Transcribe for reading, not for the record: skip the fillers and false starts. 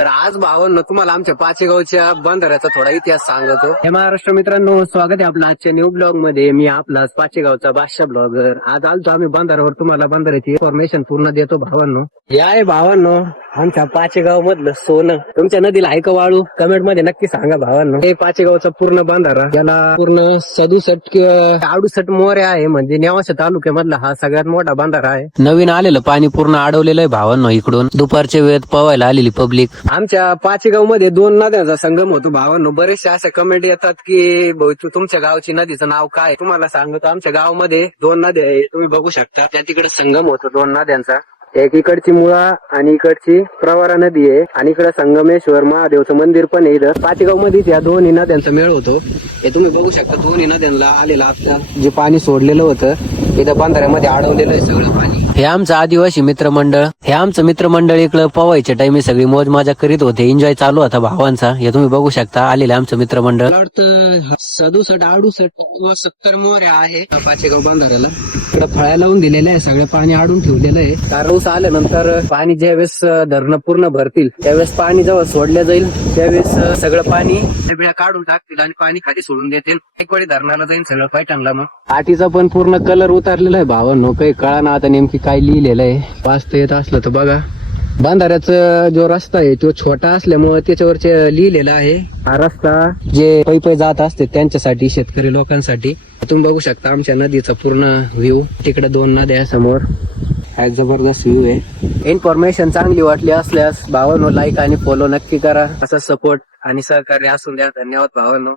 तर आज भावांनो तुम्हाला आमच्या पाचेगावच्या बंधाऱ्याचा थोडा इतिहास सांगतो. हे महाराष्ट्र मित्रांनो, स्वागत आहे आपलं आजच्या न्यू ब्लॉग मध्ये. मी आपला पाचेगावचा बादशाह ब्लॉगर. आज आलतो आम्ही बंधाऱ्यावर, तुम्हाला बंधाऱ्याची इन्फॉर्मेशन पूर्ण देतो भावांनो. हे आहे भावांनो आमच्या पाचेगाव मधलं सोनं. तुमच्या नदीला आहे का वाळू? कमेंट मध्ये नक्की सांगा भावांनो. हे पाचेगावचा पूर्ण बंधारा, याला पूर्ण 67 किंवा 68 मोऱ्या आहे, म्हणजे नेवासा तालुक्यामधला हा सगळ्यात मोठा बंधारा आहे. नवीन आलेलं पाणी पूर्ण अडवलेलं आहे भावांनो. इकडून दुपारच्या वेळेत पवायला आलेली पब्लिक. आमच्या पाचेगाव मध्ये 2 नद्यांचा संगम होतो भावांनो. बरेचसे असे कमेंट येतात की तुमच्या गावची नदीचं नाव काय? तुम्हाला सांगतो, आमच्या गावामध्ये 2 नद्या आहे, तुम्ही बघू शकता. त्या तिकडे संगम होतो 2 नद्यांचा. एक इकडची मुळा आणि इकडची प्रवरा नदी आहे, आणि इकडे संगमेश्वर महादेवचं मंदिर पण आहे. इथं पाचेगाव मध्ये या दोन्ही नद्यांचा मेळ होतो. हे तुम्ही बघू शकता, दोन्ही नद्यांना आलेलं आपलं जे पाणी सोडलेलं होतं इथं बंधाऱ्यामध्ये अडवलेलं आहे सगळं पाणी. हे आमचं आदिवासी मित्रमंडळ. हे आमचं मित्रमंडळ इकडं पवायच्या टाइमी सगळी मौज मजा करीत होते. एन्जॉय चालू होता भावांचा. हे तुम्ही बघू शकता आलेलं आमचं मित्रमंडळ. मला वाटतं 67 68 किंवा 70 मोऱ्या आहे पाचेगाव बंधाऱ्याला. इकडे फळ्या लावून दिलेल्या आहे, सगळं पाणी अडून ठेवलेलं आहे. पाऊस आल्यानंतर पाणी ज्यावेळेस धरणं पूर्ण भरतील त्यावेळेस पाणी जेव्हा सोडल्या जाईल त्यावेळेस सगळं पाणी बिळा काढून टाकतील आणि पाणी खाली सोडून देतील. एक वेळी धरणाला जाईल सगळं पैठणला. मग आटीचा पण पूर्ण कलर उतारलेला आहे भावांनो. काही कळा ना आता नेमकी काय लिहिलेलं आहे. वाचता येत असलं तर बघा. बंधाऱ्याचा जो रस्ता आहे तो छोटा असल्यामुळे त्याच्यावरचे लिहिलेला आहे. हा रस्ता जे पै जात असते त्यांच्यासाठी, शेतकरी लोकांसाठी. तुम्ही बघू शकता आमच्या नदीचा पूर्ण व्ह्यू. तिकडे 2 नद्या समोर. हा जबरदस्त व्ह्यू आहे. इन्फॉर्मेशन चांगली वाटली असल्यास भावांनो लाईक आणि फॉलो नक्की करा. असा सपोर्ट आणि सहकार्य असून द्या. धन्यवाद भावांनो.